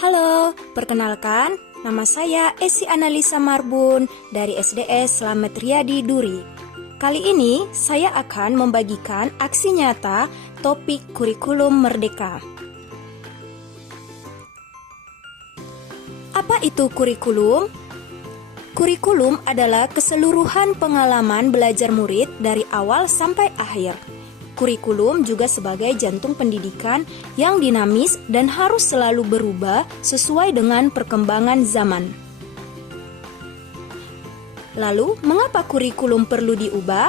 Halo, perkenalkan, nama saya Esi Analisa Marbun dari SDS Slamet Riyadi Duri. Kali ini saya akan membagikan aksi nyata topik kurikulum merdeka. Apa itu kurikulum? Kurikulum adalah keseluruhan pengalaman belajar murid dari awal sampai akhir. Kurikulum juga sebagai jantung pendidikan yang dinamis dan harus selalu berubah sesuai dengan perkembangan zaman. Lalu, mengapa kurikulum perlu diubah?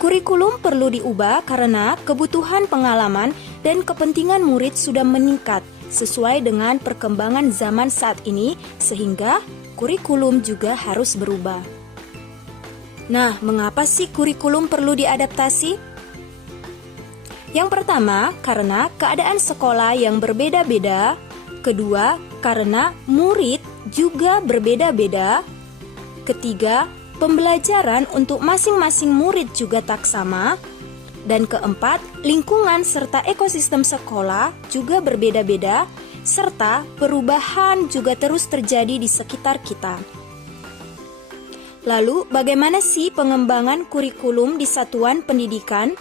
Kurikulum perlu diubah karena kebutuhan pengalaman dan kepentingan murid sudah meningkat sesuai dengan perkembangan zaman saat ini, sehingga kurikulum juga harus berubah. Nah, mengapa sih kurikulum perlu diadaptasi? Yang pertama, karena keadaan sekolah yang berbeda-beda. Kedua, karena murid juga berbeda-beda. Ketiga, pembelajaran untuk masing-masing murid juga tak sama. Dan keempat, lingkungan serta ekosistem sekolah juga berbeda-beda, serta perubahan juga terus terjadi di sekitar kita. Lalu, bagaimana sih pengembangan kurikulum di satuan pendidikan?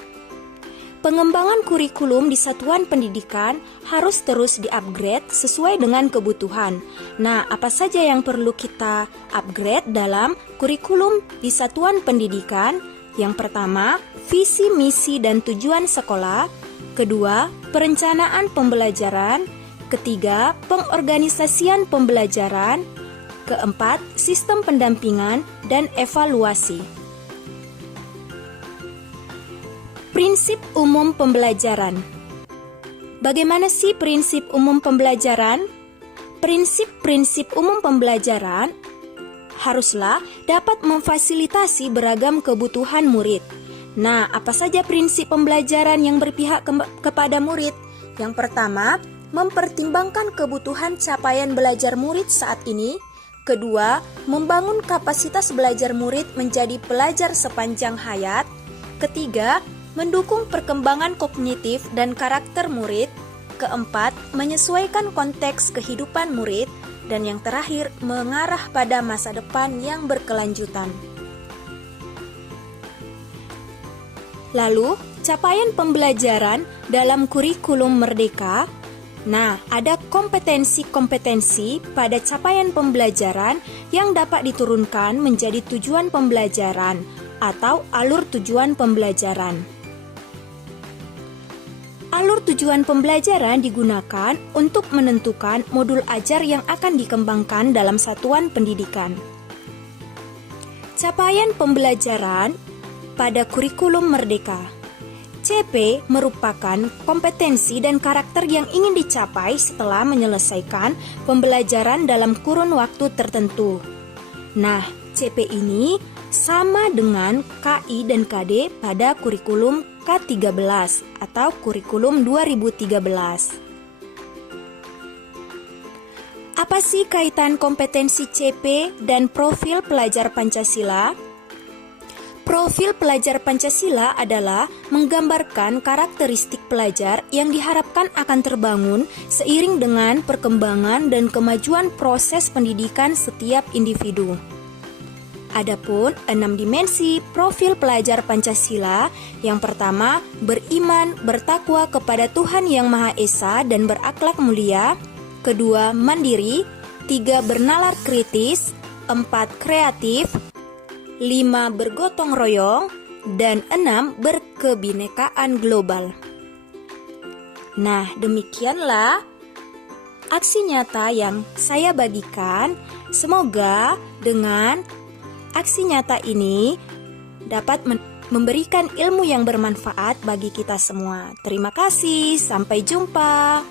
Pengembangan kurikulum di satuan pendidikan harus terus di-upgrade sesuai dengan kebutuhan. Nah, apa saja yang perlu kita upgrade dalam kurikulum di satuan pendidikan? Yang pertama, visi, misi, dan tujuan sekolah. Kedua, perencanaan pembelajaran. Ketiga, pengorganisasian pembelajaran. Keempat, sistem pendampingan dan evaluasi. Prinsip umum pembelajaran. Bagaimana sih prinsip umum pembelajaran? Prinsip-prinsip umum pembelajaran haruslah dapat memfasilitasi beragam kebutuhan murid. Nah, apa saja prinsip pembelajaran yang berpihak kepada murid? Yang pertama, mempertimbangkan kebutuhan capaian belajar murid saat ini. Kedua, membangun kapasitas belajar murid menjadi pelajar sepanjang hayat. Ketiga, mendukung perkembangan kognitif dan karakter murid. Keempat, menyesuaikan konteks kehidupan murid. Dan yang terakhir, mengarah pada masa depan yang berkelanjutan. Lalu, capaian pembelajaran dalam kurikulum merdeka. Nah, ada kompetensi-kompetensi pada capaian pembelajaran yang dapat diturunkan menjadi tujuan pembelajaran atau alur tujuan pembelajaran. Alur tujuan pembelajaran digunakan untuk menentukan modul ajar yang akan dikembangkan dalam satuan pendidikan. Capaian pembelajaran pada kurikulum merdeka. CP merupakan kompetensi dan karakter yang ingin dicapai setelah menyelesaikan pembelajaran dalam kurun waktu tertentu. Nah, CP ini sama dengan KI dan KD pada kurikulum K13 atau kurikulum 2013. Apa sih kaitan kompetensi CP dan profil pelajar Pancasila? Profil pelajar Pancasila adalah menggambarkan karakteristik pelajar yang diharapkan akan terbangun seiring dengan perkembangan dan kemajuan proses pendidikan setiap individu. Adapun 6 dimensi profil pelajar Pancasila. Yang pertama, beriman, bertakwa kepada Tuhan Yang Maha Esa dan berakhlak mulia. Kedua, mandiri. 3, bernalar kritis. 4, kreatif. 5, bergotong royong. Dan 6, berkebinekaan global. Nah, demikianlah aksi nyata yang saya bagikan. Semoga dengan aksi nyata ini dapat memberikan ilmu yang bermanfaat bagi kita semua. Terima kasih, sampai jumpa.